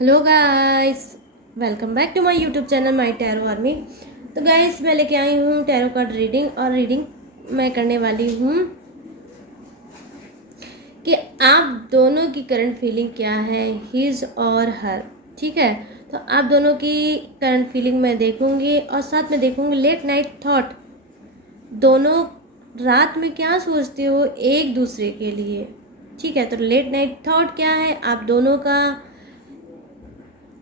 Hello guys, welcome back to my YouTube channel my tarot army. तो guys, मैं लेके आई हूँ टैरो कार्ड रीडिंग और रीडिंग मैं करने वाली हूँ कि आप दोनों की करंट फीलिंग क्या है, हिज और हर। ठीक है, तो आप दोनों की करंट फीलिंग मैं देखूँगी और साथ में देखूँगी लेट नाइट थॉट। दोनों रात में क्या सोचते हो एक दूसरे के लिए। ठीक है, तो लेट नाइट थॉट क्या है आप दोनों का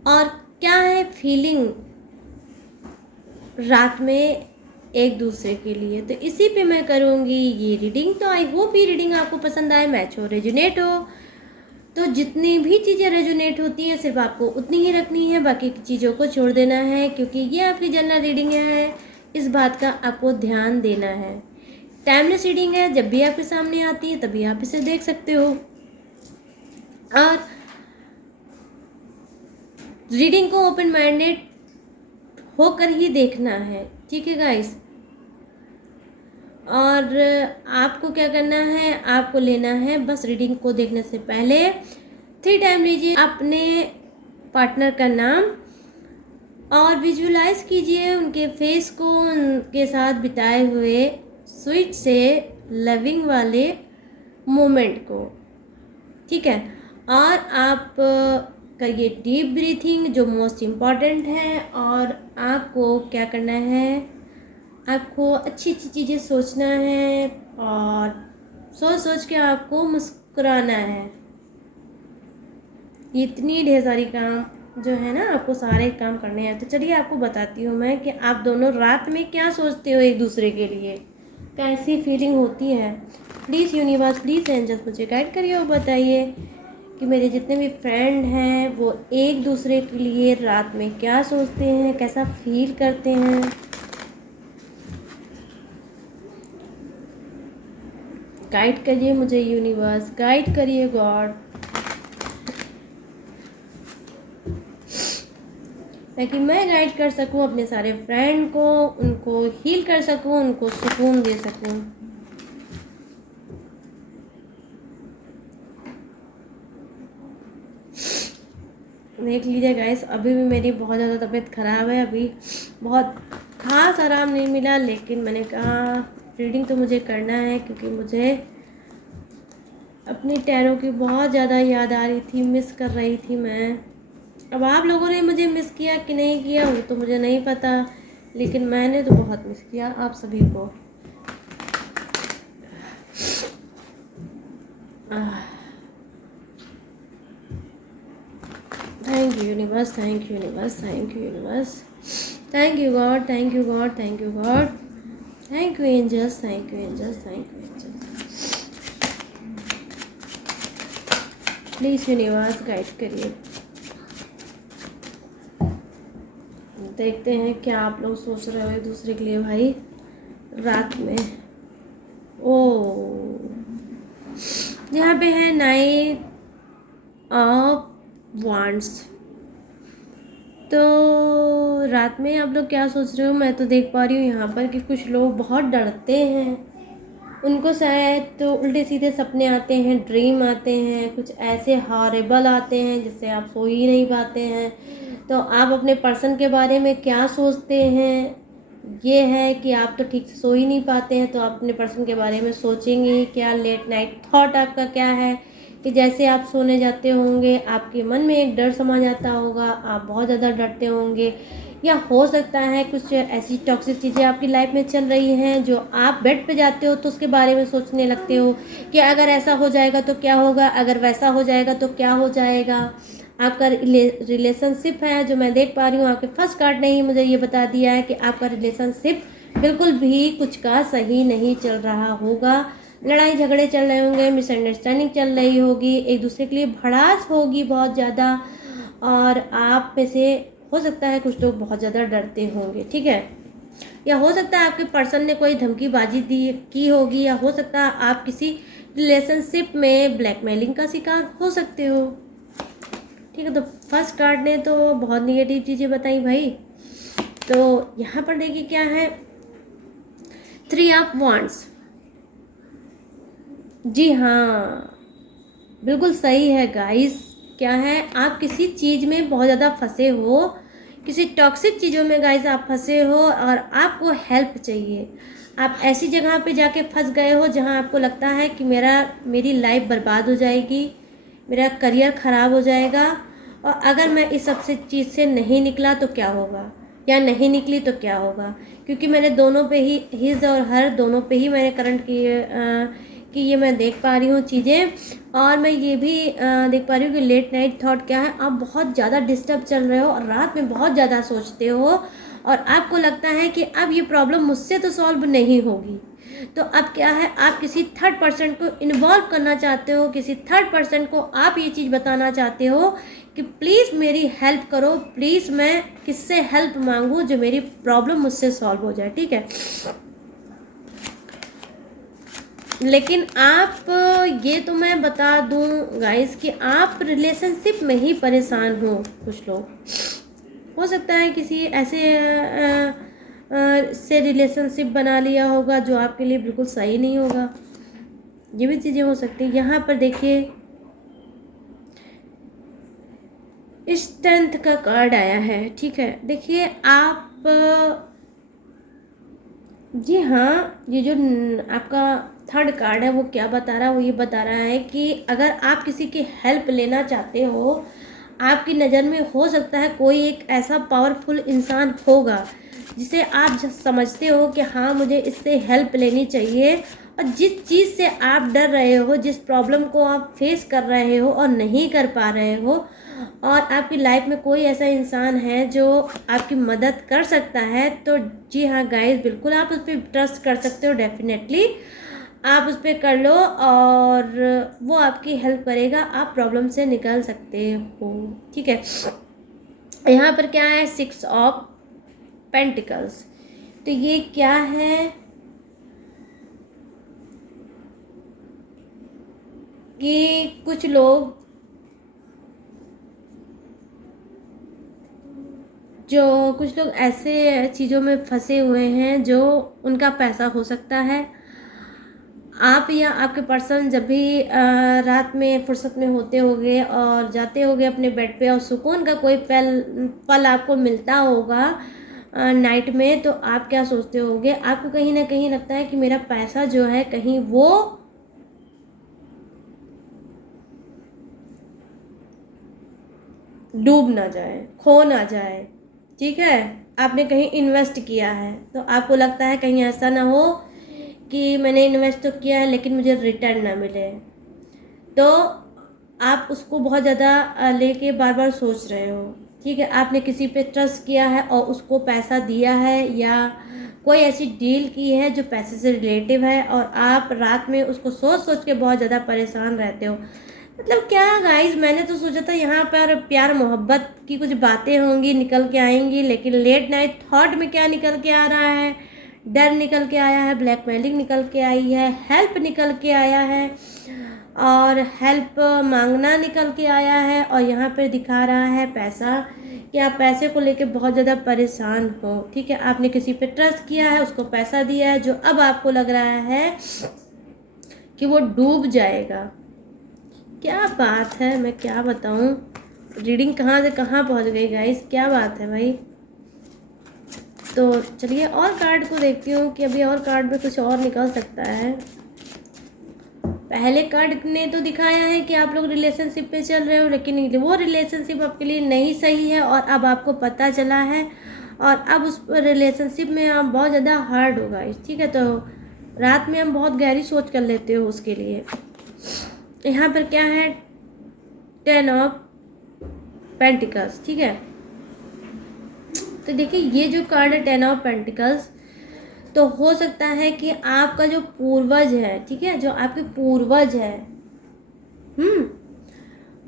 और क्या है फीलिंग रात में एक दूसरे के लिए। तो इसी पे मैं करूँगी ये रीडिंग। तो आई होप ये रीडिंग आपको पसंद आए, मैच हो, रेजोनेट हो। तो जितनी भी चीज़ें रेजोनेट होती हैं सिर्फ आपको उतनी ही रखनी है, बाकी की चीज़ों को छोड़ देना है, क्योंकि ये आपकी जनरल रीडिंग है। इस बात का आपको ध्यान देना है। टाइमलेस रीडिंग है, जब भी आपके सामने आती है तभी आप इसे देख सकते हो और रीडिंग को ओपन माइंडेड होकर ही देखना है। ठीक है गाइस, और आपको क्या करना है, आपको लेना है बस रीडिंग को देखने से पहले 3 टाइम लीजिए अपने पार्टनर का नाम और विजुअलाइज कीजिए उनके फेस को, उनके साथ बिताए हुए स्वीट से लविंग वाले मोमेंट को। ठीक है, और आप करिए डीप ब्रीथिंग जो मोस्ट इम्पॉर्टेंट है। और आपको क्या करना है, आपको अच्छी अच्छी चीज़ें सोचना है और सोच सोच के आपको मुस्कुराना है। इतनी ढेर सारी काम जो है ना, आपको सारे काम करने हैं। तो चलिए आपको बताती हूँ मैं कि आप दोनों रात में क्या सोचते हो एक दूसरे के लिए, कैसी फीलिंग होती है। प्लीज़ यूनिवर्स, प्लीज़ एंजल्स मुझे गाइड करिए और बताइए कि मेरे जितने भी फ्रेंड हैं वो एक दूसरे के लिए रात में क्या सोचते हैं, कैसा फील करते हैं। गाइड करिए मुझे यूनिवर्स, गाइड करिए गॉड, ताकि मैं गाइड कर सकूं अपने सारे फ्रेंड को, उनको हील कर सकूं, उनको सुकून दे सकूं। देख लीजिए गाइस, अभी भी मेरी बहुत ज़्यादा तबीयत ख़राब है, अभी बहुत खास आराम नहीं मिला, लेकिन मैंने कहा रीडिंग तो मुझे करना है, क्योंकि मुझे अपनी टैरो की बहुत ज़्यादा याद आ रही थी, मिस कर रही थी मैं। अब आप लोगों ने मुझे मिस किया कि नहीं किया वो तो मुझे नहीं पता, लेकिन मैंने तो बहुत मिस किया आप सभी को। Thank you universe, thank you universe, thank you universe, thank you god, thank you god, thank you god, thank you angels, thank you angels, thank you angels. Please universe guide करिए। देखते हैं क्या आप लोग सोच रहे हो एक दूसरे के लिए भाई रात में। ओ, यहाँ पे है नाइट ऑफ वांड्स। तो रात में आप लोग क्या सोच रहे हो, मैं तो देख पा रही हूँ यहाँ पर कि कुछ लोग बहुत डरते हैं, उनको शायद तो उल्टे सीधे सपने आते हैं, ड्रीम आते हैं, कुछ ऐसे हॉरिबल आते हैं जिससे आप सो ही नहीं पाते हैं। तो आप अपने पर्सन के बारे में क्या सोचते हैं, ये है कि आप तो ठीक से सो ही नहीं पाते हैं, तो आप अपने पर्सन के बारे में सोचेंगे ही क्या। लेट नाइट थॉट आपका क्या है कि जैसे आप सोने जाते होंगे आपके मन में एक डर समा जाता होगा, आप बहुत ज़्यादा डरते होंगे, या हो सकता है कुछ ऐसी टॉक्सिक चीज़ें आपकी लाइफ में चल रही हैं जो आप बेड पे जाते हो तो उसके बारे में सोचने लगते हो कि अगर ऐसा हो जाएगा तो क्या होगा, अगर वैसा हो जाएगा तो क्या हो जाएगा। आपका रिलेशनशिप है जो मैं देख पा रही हूँ, आपके फर्स्ट कार्ड ने ही मुझे ये बता दिया है कि आपका रिलेशनशिप बिल्कुल भी कुछ का सही नहीं चल रहा होगा। लड़ाई झगड़े चल रहे होंगे, मिसअंडरस्टैंडिंग चल रही होगी, एक दूसरे के लिए भड़ास होगी बहुत ज़्यादा, और आप में से हो सकता है कुछ लोग बहुत ज़्यादा डरते होंगे। ठीक है, या हो सकता है आपके पर्सन ने कोई धमकीबाजी दी की होगी, या हो सकता है आप किसी रिलेशनशिप में ब्लैकमेलिंग का शिकार हो सकते हो। ठीक है, तो फर्स्ट कार्ड ने तो बहुत निगेटिव चीज़ें बताई भाई। तो यहाँ पर देखिए क्या है, 3 ऑफ वांड्स। जी हाँ, बिल्कुल सही है गाइस, क्या है, आप किसी चीज़ में बहुत ज़्यादा फंसे हो, किसी टॉक्सिक चीज़ों में गाइस आप फंसे हो और आपको हेल्प चाहिए। आप ऐसी जगह पे जाके फंस गए हो जहां आपको लगता है कि मेरी लाइफ बर्बाद हो जाएगी, मेरा करियर ख़राब हो जाएगा, और अगर मैं इस सब से चीज़ से नहीं निकला तो क्या होगा, या नहीं निकली तो क्या होगा। क्योंकि मैंने दोनों पे ही, हिज और हर दोनों पे ही मैंने करंट कि ये मैं देख पा रही हूँ चीज़ें। और मैं ये भी देख पा रही हूँ कि लेट नाइट थॉट क्या है, आप बहुत ज़्यादा डिस्टर्ब चल रहे हो और रात में बहुत ज़्यादा सोचते हो, और आपको लगता है कि अब ये प्रॉब्लम मुझसे तो सॉल्व नहीं होगी। तो अब क्या है, आप किसी थर्ड पर्सन को इन्वॉल्व करना चाहते हो, किसी थर्ड पर्सन को आप ये चीज़ बताना चाहते हो कि प्लीज़ मेरी हेल्प करो, प्लीज़ मैं किससे हेल्प मांगूँ जो मेरी प्रॉब्लम मुझसे सॉल्व हो जाए, ठीक है। लेकिन आप, ये तो मैं बता दूं गाइस कि आप रिलेशनशिप में ही परेशान हो। कुछ लोग हो सकता है किसी ऐसे से रिलेशनशिप बना लिया होगा जो आपके लिए बिल्कुल सही नहीं होगा, ये भी चीज़ें हो सकती हैं। यहाँ पर देखिए स्ट्रेंथ का कार्ड आया है, ठीक है। देखिए आप, जी हाँ, ये जो आपका थर्ड कार्ड है वो क्या बता रहा है, वो ये बता रहा है कि अगर आप किसी की हेल्प लेना चाहते हो, आपकी नज़र में हो सकता है कोई एक ऐसा पावरफुल इंसान होगा जिसे आप समझते हो कि हाँ मुझे इससे हेल्प लेनी चाहिए, और जिस चीज़ से आप डर रहे हो, जिस प्रॉब्लम को आप फेस कर रहे हो और नहीं कर पा रहे हो, और आपकी लाइफ में कोई ऐसा इंसान है जो आपकी मदद कर सकता है, तो जी हाँ गाइस, बिल्कुल आप उस पर ट्रस्ट कर सकते हो। डेफिनेटली आप उस पर कर लो और वो आपकी हेल्प करेगा, आप प्रॉब्लम से निकल सकते हो, ठीक है। यहाँ पर क्या है, 6 ऑफ पेंटिकल्स। तो ये क्या है कि कुछ लोग ऐसे चीज़ों में फंसे हुए हैं जो उनका पैसा हो सकता है। आप या आपके पर्सन जब भी रात में फुर्सत में होते होगे और जाते होगे अपने बेड पे और सुकून का कोई पल आपको मिलता होगा नाइट में, तो आप क्या सोचते होगे, आपको कहीं ना कहीं लगता है कि मेरा पैसा जो है कहीं वो डूब ना जाए, खो ना जाए, ठीक है। आपने कहीं इन्वेस्ट किया है तो आपको लगता है कहीं ऐसा ना हो कि मैंने इन्वेस्ट तो किया है लेकिन मुझे रिटर्न ना मिले, तो आप उसको बहुत ज़्यादा लेके बार बार सोच रहे हो, ठीक है। आपने किसी पे ट्रस्ट किया है और उसको पैसा दिया है, या कोई ऐसी डील की है जो पैसे से रिलेटिव है, और आप रात में उसको सोच सोच के बहुत ज़्यादा परेशान रहते हो। मतलब क्या गाइस, मैंने तो सोचा था यहाँ पर प्यार मोहब्बत की कुछ बातें होंगी, निकल के आएंगी, लेकिन लेट नाइट थॉट में क्या निकल के आ रहा है, डर निकल के आया है, ब्लैकमेलिंग निकल के आई है, हेल्प निकल के आया है, और हेल्प मांगना निकल के आया है, और यहाँ पर दिखा रहा है पैसा, कि आप पैसे को लेके बहुत ज़्यादा परेशान हो, ठीक है। आपने किसी पे ट्रस्ट किया है, उसको पैसा दिया है जो अब आपको लग रहा है कि वो डूब जाएगा। क्या बात है, मैं क्या बताऊं, रीडिंग कहाँ से कहाँ पहुंच गई गाइस, क्या बात है भाई। तो चलिए और कार्ड को देखती हूँ कि अभी और कार्ड में कुछ और निकल सकता है। पहले कार्ड ने तो दिखाया है कि आप लोग रिलेशनशिप पे चल रहे हो, लेकिन वो रिलेशनशिप आपके लिए नहीं सही है और अब आपको पता चला है, और अब उस रिलेशनशिप में आप बहुत ज़्यादा हार्ड होगा, ठीक है। तो रात में हम बहुत गहरी सोच कर लेते हो उसके लिए। यहाँ पर क्या है, 10 ऑफ पेंटिकल्स, ठीक है। तो देखिए ये जो कार्ड है 10 ऑफ पेंटिकल्स, तो हो सकता है कि आपका जो पूर्वज है, ठीक है, जो आपके पूर्वज है,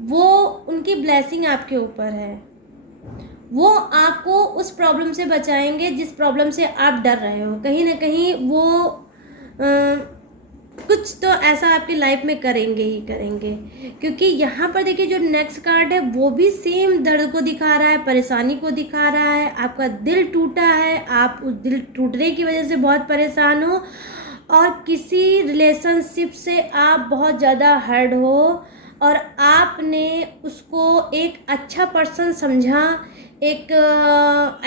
वो उनकी ब्लेसिंग आपके ऊपर है, वो आपको उस प्रॉब्लम से बचाएंगे जिस प्रॉब्लम से आप डर रहे हो। कहीं ना कहीं वो कुछ तो ऐसा आपकी लाइफ में करेंगे ही करेंगे, क्योंकि यहाँ पर देखिए जो नेक्स्ट कार्ड है वो भी सेम दर्द को दिखा रहा है, परेशानी को दिखा रहा है। आपका दिल टूटा है, आप उस दिल टूटने की वजह से बहुत परेशान हो, और किसी रिलेशनशिप से आप बहुत ज़्यादा हर्ट हो, और आपने उसको एक अच्छा पर्सन समझा, एक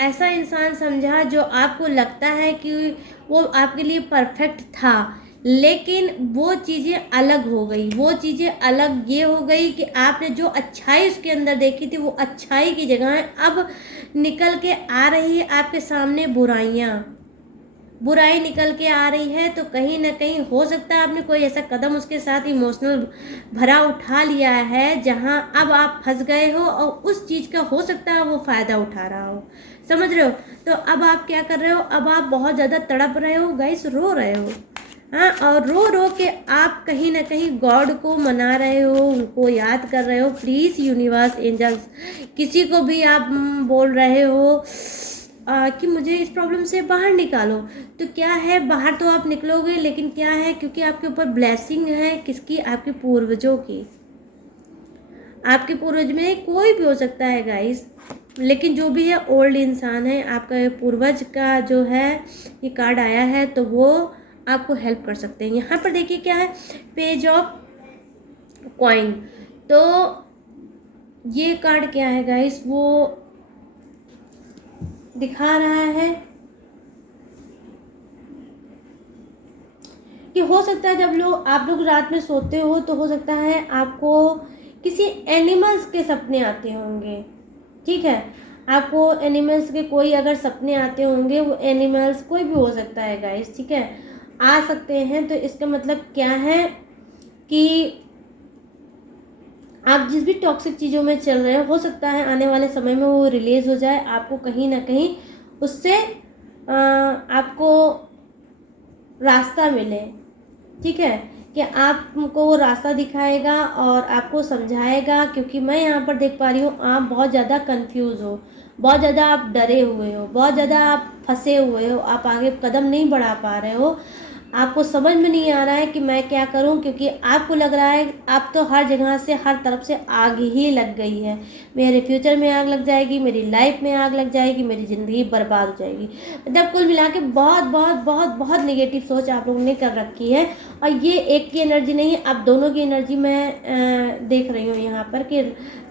ऐसा इंसान समझा जो आपको लगता है कि वो आपके लिए परफेक्ट था, लेकिन वो चीज़ें अलग हो गई। वो चीज़ें अलग ये हो गई कि आपने जो अच्छाई उसके अंदर देखी थी, वो अच्छाई की जगह अब निकल के आ रही है आपके सामने बुराइयाँ। बुराई निकल के आ रही है, तो कहीं ना कहीं हो सकता है आपने कोई ऐसा कदम उसके साथ इमोशनल भरा उठा लिया है जहां अब आप फंस गए हो, और उस चीज़ का हो सकता है वो फ़ायदा उठा रहा हो। समझ रहे हो? तो अब आप क्या कर रहे हो, अब आप बहुत ज़्यादा तड़प रहे हो गाइस, रो रहे हो। हाँ, और रो रो के आप कहीं ना कहीं गॉड को मना रहे हो, उनको याद कर रहे हो। प्लीज़ यूनिवर्स, एंजल्स, किसी को भी आप बोल रहे हो कि मुझे इस प्रॉब्लम से बाहर निकालो। तो क्या है, बाहर तो आप निकलोगे, लेकिन क्या है, क्योंकि आपके ऊपर ब्लेसिंग है किसकी, आपके पूर्वजों की। आपके पूर्वज में कोई भी हो सकता है गाइस, लेकिन जो भी है ओल्ड इंसान है, आपका पूर्वज का जो है ये कार्ड आया है, तो वो आपको हेल्प कर सकते हैं। यहाँ पर देखिए क्या है, पेज ऑफ कॉइन। तो ये कार्ड क्या है गाइस, वो दिखा रहा है कि हो सकता है जब आप लोग रात में सोते हो, तो हो सकता है आपको किसी एनिमल्स के सपने आते होंगे। ठीक है, आपको एनिमल्स के कोई अगर सपने आते होंगे, वो एनिमल्स कोई भी हो सकता है गाइस, ठीक है, आ सकते हैं। तो इसका मतलब क्या है कि आप जिस भी टॉक्सिक चीज़ों में चल रहे हो सकता है आने वाले समय में वो रिलीज हो जाए, आपको कहीं ना कहीं उससे आपको रास्ता मिले। ठीक है, कि आपको वो रास्ता दिखाएगा और आपको समझाएगा, क्योंकि मैं यहाँ पर देख पा रही हूँ आप बहुत ज़्यादा कंफ्यूज हो, बहुत ज़्यादा आप डरे हुए हो, बहुत ज़्यादा आप फंसे हुए हो, आप आगे कदम नहीं बढ़ा पा रहे हो। आपको समझ में नहीं आ रहा है कि मैं क्या करूं, क्योंकि आपको लग रहा है आप तो हर जगह से, हर तरफ से आग ही लग गई है। मेरे फ्यूचर में आग लग जाएगी, मेरी लाइफ में आग लग जाएगी, मेरी ज़िंदगी बर्बाद हो जाएगी। मतलब कुल मिला के बहुत बहुत बहुत बहुत नेगेटिव सोच आप लोगों ने कर रखी है। और ये एक की एनर्जी नहीं है, आप दोनों की एनर्जी मैं देख रही हूँ यहाँ पर कि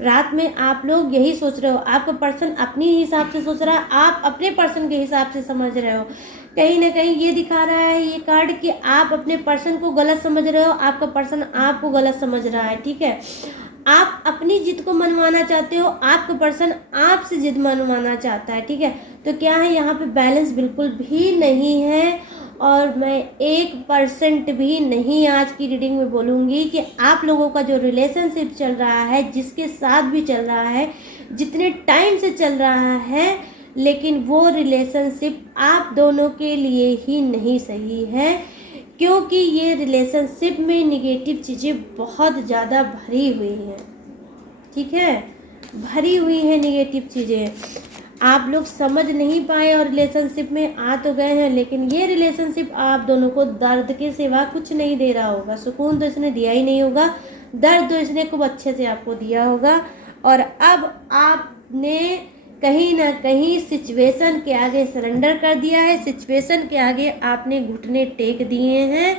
रात में आप लोग यही सोच रहे हो। आपका पर्सन अपनी हिसाब से सोच रहा है, आप अपने पर्सन के हिसाब से समझ रहे हो। कहीं ना कहीं ये दिखा रहा है ये कार्ड कि आप अपने पर्सन को गलत समझ रहे हो, आपका पर्सन आपको गलत समझ रहा है। ठीक है, आप अपनी जिद को मनवाना चाहते हो, आपका पर्सन आपसे जिद मनवाना चाहता है। ठीक है, तो क्या है, यहाँ पे बैलेंस बिल्कुल भी नहीं है। और मैं 1% भी नहीं आज की रीडिंग में बोलूँगी कि आप लोगों का जो रिलेशनशिप चल रहा है, जिसके साथ भी चल रहा है, जितने टाइम से चल रहा है, लेकिन वो रिलेशनशिप आप दोनों के लिए ही नहीं सही है, क्योंकि ये रिलेशनशिप में निगेटिव चीज़ें बहुत ज़्यादा भरी हुई हैं। ठीक है, भरी हुई है निगेटिव चीज़ें, आप लोग समझ नहीं पाए और रिलेशनशिप में आ तो गए हैं, लेकिन ये रिलेशनशिप आप दोनों को दर्द के सिवा कुछ नहीं दे रहा होगा। सुकून तो इसने दिया ही नहीं होगा, दर्द तो इसने खूब अच्छे से आपको दिया होगा। और अब आपने कहीं ना कहीं सिचुएशन के आगे सरेंडर कर दिया है, सिचुएशन के आगे आपने घुटने टेक दिए हैं।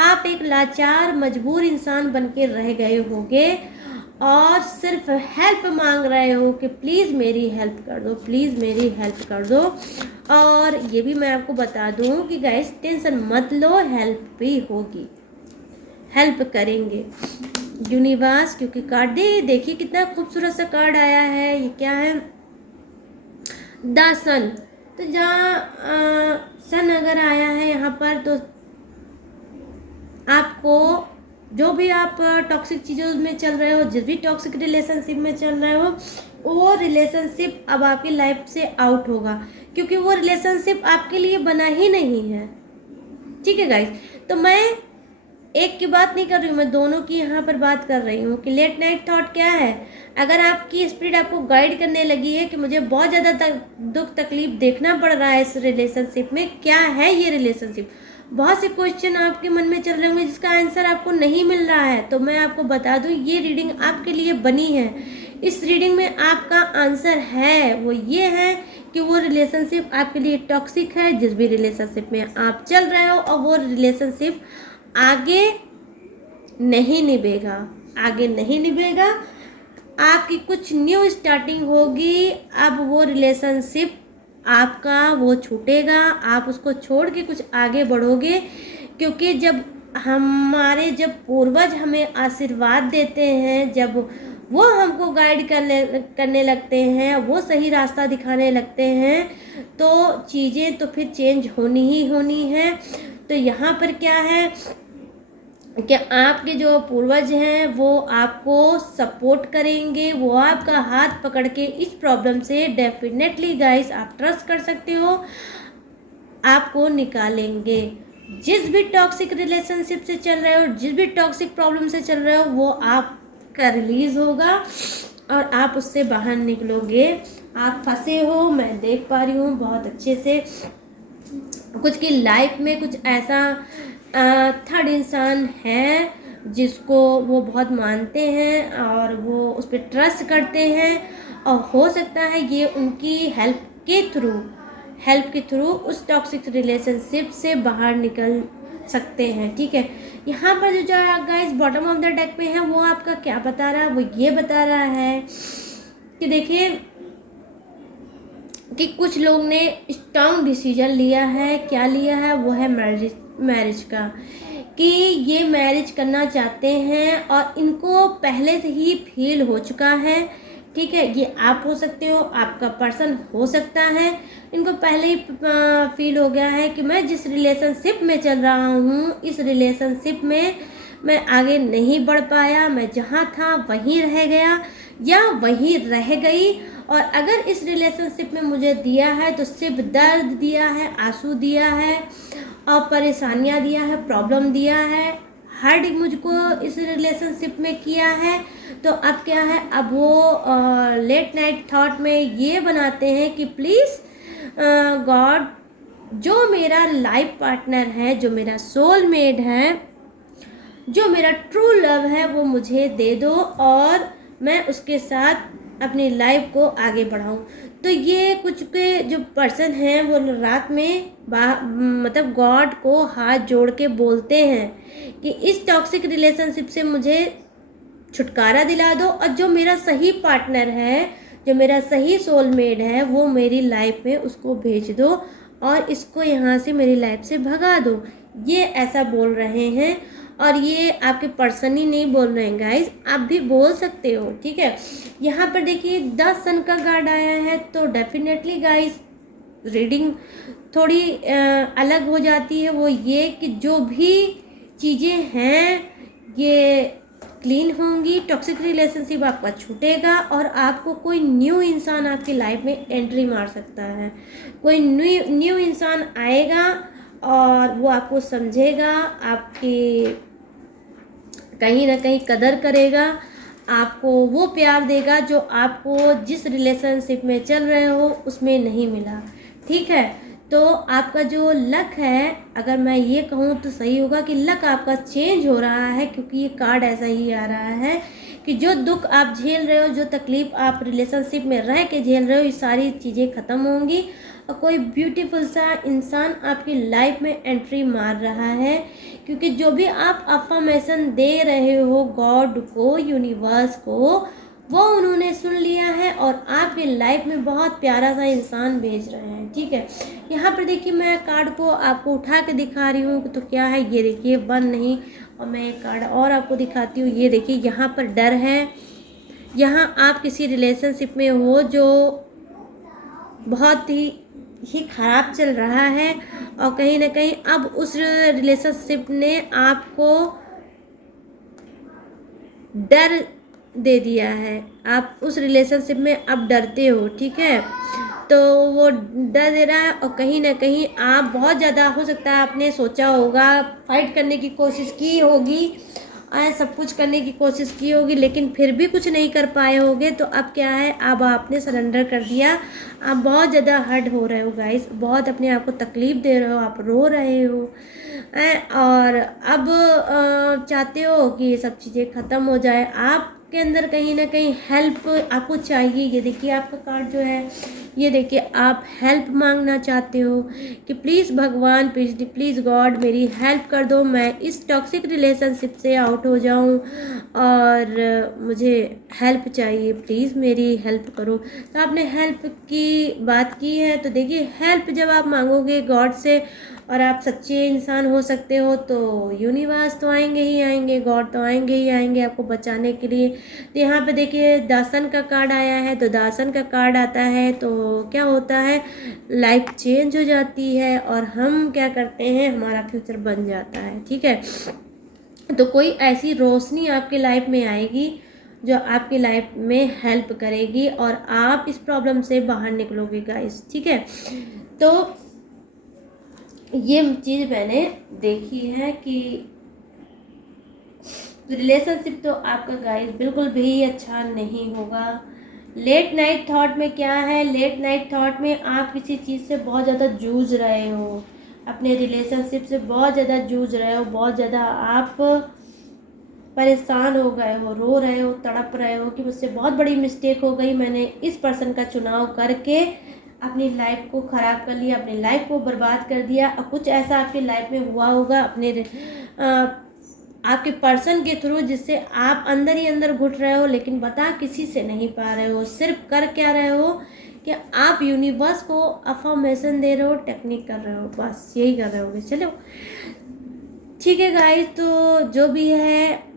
आप एक लाचार मजबूर इंसान बन के रह गए होगे और सिर्फ हेल्प मांग रहे हो कि प्लीज़ मेरी हेल्प कर दो, प्लीज़ मेरी हेल्प कर दो। और ये भी मैं आपको बता दूं कि गाइस टेंशन मत लो, हेल्प भी होगी, हेल्प करेंगे यूनिवर्स। क्योंकि कार्ड देखिए कितना खूबसूरत सा कार्ड आया है, ये क्या है, द सन। तो जहाँ सन अगर आया है यहाँ पर, तो आपको जो भी आप टॉक्सिक चीज़ों में चल रहे हो, जिस भी टॉक्सिक रिलेशनशिप में चल रहे हो, वो रिलेशनशिप अब आपकी लाइफ से आउट होगा, क्योंकि वो रिलेशनशिप आपके लिए बना ही नहीं है। ठीक है गाइस, तो मैं एक की बात नहीं कर रही हूँ, मैं दोनों की यहाँ पर बात कर रही हूँ कि लेट नाइट थॉट क्या है। अगर आपकी स्पिरिट आपको गाइड करने लगी है कि मुझे बहुत ज़्यादा दुख तकलीफ देखना पड़ रहा है इस रिलेशनशिप में, क्या है ये रिलेशनशिप, बहुत से क्वेश्चन आपके मन में चल रहे होंगे जिसका आंसर आपको नहीं मिल रहा है, तो मैं आपको बता दूं ये रीडिंग आपके लिए बनी है। इस रीडिंग में आपका आंसर है, वो ये है कि वो रिलेशनशिप आपके लिए टॉक्सिक है, जिस भी रिलेशनशिप में आप चल रहे हो, और वो रिलेशनशिप आगे नहीं निभेगा। आगे नहीं निभेगा, आपकी कुछ न्यू स्टार्टिंग होगी। अब वो रिलेशनशिप आपका वो छूटेगा, आप उसको छोड़ के कुछ आगे बढ़ोगे, क्योंकि जब पूर्वज हमें आशीर्वाद देते हैं, जब वो हमको गाइड करने लगते हैं, वो सही रास्ता दिखाने लगते हैं, तो चीज़ें तो फिर चेंज होनी ही होनी है। तो यहाँ पर क्या है कि आपके जो पूर्वज हैं वो आपको सपोर्ट करेंगे, वो आपका हाथ पकड़ के इस प्रॉब्लम से डेफिनेटली गाइस आप ट्रस्ट कर सकते हो, आपको निकालेंगे। जिस भी टॉक्सिक रिलेशनशिप से चल रहे हो, जिस भी टॉक्सिक प्रॉब्लम से चल रहे हो, वो आपका रिलीज होगा और आप उससे बाहर निकलोगे। आप फंसे हो, मैं देख पा रही हूँ बहुत अच्छे से, कुछ की लाइफ में कुछ ऐसा थर्ड इंसान है जिसको वो बहुत मानते हैं और वो उस पर ट्रस्ट करते हैं, और हो सकता है ये उनकी हेल्प के थ्रू उस टॉक्सिक रिलेशनशिप से बाहर निकल सकते हैं। ठीक है, यहाँ पर जो guys bottom of the deck पे है वो आपका क्या बता रहा है, वो ये बता रहा है कि देखिए कि कुछ लोग ने स्ट्रॉन्ग डिसीजन लिया है। क्या लिया है, वो है मैरिज का, कि ये मैरिज करना चाहते हैं और इनको पहले से ही फील हो चुका है। ठीक है, ये आप हो सकते हो, आपका पर्सन हो सकता है, इनको पहले ही फील हो गया है कि मैं जिस रिलेशनशिप में चल रहा हूँ, इस रिलेशनशिप में मैं आगे नहीं बढ़ पाया, मैं जहाँ था वहीं रह गया या वहीं रह गई, और अगर इस रिलेशनशिप में मुझे दिया है तो सिर्फ दर्द दिया है, आंसू दिया है और परेशानियाँ दिया है, प्रॉब्लम दिया है, हर्ट मुझको इस रिलेशनशिप में किया है। तो अब क्या है, अब वो लेट नाइट थॉट में ये बनाते हैं कि प्लीज़ गॉड, जो मेरा लाइफ पार्टनर है, जो मेरा सोलमेट है, जो मेरा ट्रू लव है, वो मुझे दे दो और मैं उसके साथ अपनी लाइफ को आगे बढ़ाऊं। तो ये कुछ के जो पर्सन हैं वो रात में मतलब गॉड को हाथ जोड़ के बोलते हैं कि इस टॉक्सिक रिलेशनशिप से मुझे छुटकारा दिला दो, और जो मेरा सही पार्टनर है, जो मेरा सही सोलमेट है, वो मेरी लाइफ में उसको भेज दो और इसको यहाँ से मेरी लाइफ से भगा दो। ये ऐसा बोल रहे हैं, और ये आपके पर्सन ही नहीं बोल रहे हैं गाइज, आप भी बोल सकते हो। ठीक है, यहाँ पर देखिए 10 सन का कार्ड आया है, तो डेफिनेटली गाइज रीडिंग थोड़ी अलग हो जाती है। वो ये कि जो भी चीज़ें हैं ये क्लीन होंगी, टॉक्सिक रिलेशनशिप आपका छूटेगा और आपको कोई न्यू इंसान आपकी लाइफ में एंट्री मार सकता है। कोई न्यू इंसान आएगा और वो आपको समझेगा, आपकी कहीं ना कहीं कदर करेगा, आपको वो प्यार देगा जो आपको जिस रिलेशनशिप में चल रहे हो उसमें नहीं मिला। ठीक है, तो आपका जो लक है, अगर मैं ये कहूँ तो सही होगा कि लक आपका चेंज हो रहा है, क्योंकि ये कार्ड ऐसा ही आ रहा है कि जो दुख आप झेल रहे हो, जो तकलीफ़ आप रिलेशनशिप में रह के झेल रहे हो, ये सारी चीज़ें ख़त्म होंगी और कोई ब्यूटीफुल सा इंसान आपकी लाइफ में एंट्री मार रहा है। क्योंकि जो भी आप अफर्मेशन दे रहे हो गॉड को, यूनिवर्स को, वो उन्होंने सुन लिया है और आपकी लाइफ में बहुत प्यारा सा इंसान भेज रहे हैं। ठीक है, यहाँ पर देखिए मैं कार्ड को आपको उठा के दिखा रही हूँ तो क्या है, ये देखिए वन नहीं, और मैं एक कार्ड और आपको दिखाती हूँ। ये देखिए यहाँ पर डर है, यहाँ आप किसी रिलेशनशिप में हो जो बहुत ही ख़राब चल रहा है और कहीं ना कहीं अब उस रिलेशनशिप ने आपको डर दे दिया है, आप उस रिलेशनशिप में अब डरते हो। ठीक है, तो वो डर दे रहा है और कहीं ना कहीं आप बहुत ज़्यादा, हो सकता है आपने सोचा होगा, फाइट करने की कोशिश की होगी, सब कुछ करने की कोशिश की होगी, लेकिन फिर भी कुछ नहीं कर पाए होगे। तो अब क्या है, अब आपने सरेंडर कर दिया, आप बहुत ज़्यादा हर्ट हो रहे हो गाइस, बहुत अपने आप को तकलीफ़ दे रहे हो, आप रो रहे हो और अब चाहते हो कि ये सब चीज़ें ख़त्म हो जाए। आपके अंदर कहीं ना कहीं हेल्प आपको चाहिए। ये देखिए आपका कार्ड जो है ये देखिए आप हेल्प मांगना चाहते हो कि प्लीज़ भगवान, प्लीज़ गॉड मेरी हेल्प कर दो, मैं इस टॉक्सिक रिलेशनशिप से आउट हो जाऊं और मुझे हेल्प चाहिए, प्लीज़ मेरी हेल्प करो। तो आपने हेल्प की बात की है, तो देखिए हेल्प जब आप मांगोगे गॉड से और आप सच्चे इंसान हो सकते हो तो यूनिवर्स तो आएंगे ही आएंगे, गॉड तो आएंगे ही आएंगे आपको बचाने के लिए। तो यहाँ पे देखिए दासन का कार्ड आया है, तो दासन का कार्ड आता है तो क्या होता है, लाइफ चेंज हो जाती है और हम क्या करते हैं, हमारा फ्यूचर बन जाता है। ठीक है, तो कोई ऐसी रोशनी आपकी लाइफ में आएगी जो आपकी लाइफ में हेल्प करेगी और आप इस प्रॉब्लम से बाहर निकलोगे गाइस। ठीक है, तो ये चीज़ मैंने देखी है कि रिलेशनशिप तो आपका गाइस बिल्कुल भी अच्छा नहीं होगा। लेट नाइट थॉट में क्या है, लेट नाइट थॉट में आप किसी चीज़ से बहुत ज़्यादा जूझ रहे हो, अपने रिलेशनशिप से बहुत ज़्यादा जूझ रहे हो, बहुत ज़्यादा आप परेशान हो गए हो, रो रहे हो, तड़प रहे हो कि मुझसे बहुत बड़ी मिस्टेक हो गई, मैंने इस पर्सन का चुनाव करके अपनी लाइफ को ख़राब कर लिया, अपनी लाइफ को बर्बाद कर दिया। और कुछ ऐसा आपकी लाइफ में हुआ होगा अपने आपके पर्सन के थ्रू जिससे आप अंदर ही अंदर घुट रहे हो लेकिन बता किसी से नहीं पा रहे हो। सिर्फ कर क्या रहे हो कि आप यूनिवर्स को अफर्मेशन दे रहे हो, टेक्निक कर रहे हो, बस यही कर रहे होगे। चलो ठीक है गाइस, तो जो भी है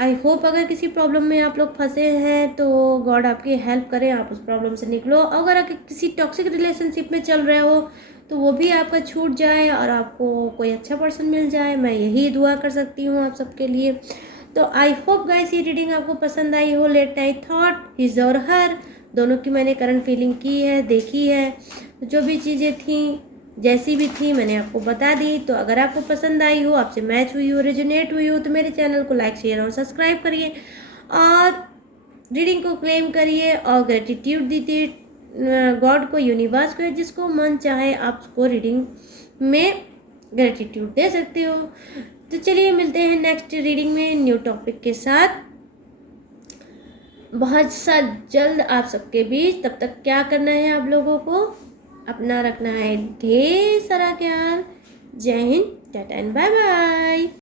आई होप अगर किसी प्रॉब्लम में आप लोग फंसे हैं तो गॉड आपकी हेल्प करें, आप उस प्रॉब्लम से निकलो। अगर आप किसी टॉक्सिक रिलेशनशिप में चल रहे हो तो वो भी आपका छूट जाए और आपको कोई अच्छा पर्सन मिल जाए, मैं यही दुआ कर सकती हूँ आप सबके लिए। तो आई होप गाइस ये रीडिंग आपको पसंद आई हो। लेट नाइट थॉट, हिज और हर, दोनों की मैंने करंट फीलिंग की है, देखी है, जो भी चीज़ें थी जैसी भी थी मैंने आपको बता दी। तो अगर आपको पसंद आई हो, आपसे मैच हुई हो, रेजोनेट हुई हो तो मेरे चैनल को लाइक शेयर और सब्सक्राइब करिए और रीडिंग को क्लेम करिए और ग्रेटिट्यूड दीजिए गॉड को, यूनिवर्स को, जिसको मन चाहे आप उसको रीडिंग में ग्रेटिट्यूड दे सकते हो। तो चलिए मिलते हैं नेक्स्ट रीडिंग में न्यू टॉपिक के साथ बहुत सा जल्द आप सबके बीच। तब तक क्या करना है आप लोगों को, अपना रखना है ढेर सारा ख्याल। जय हिंद, टाटा एंड बाय बाय।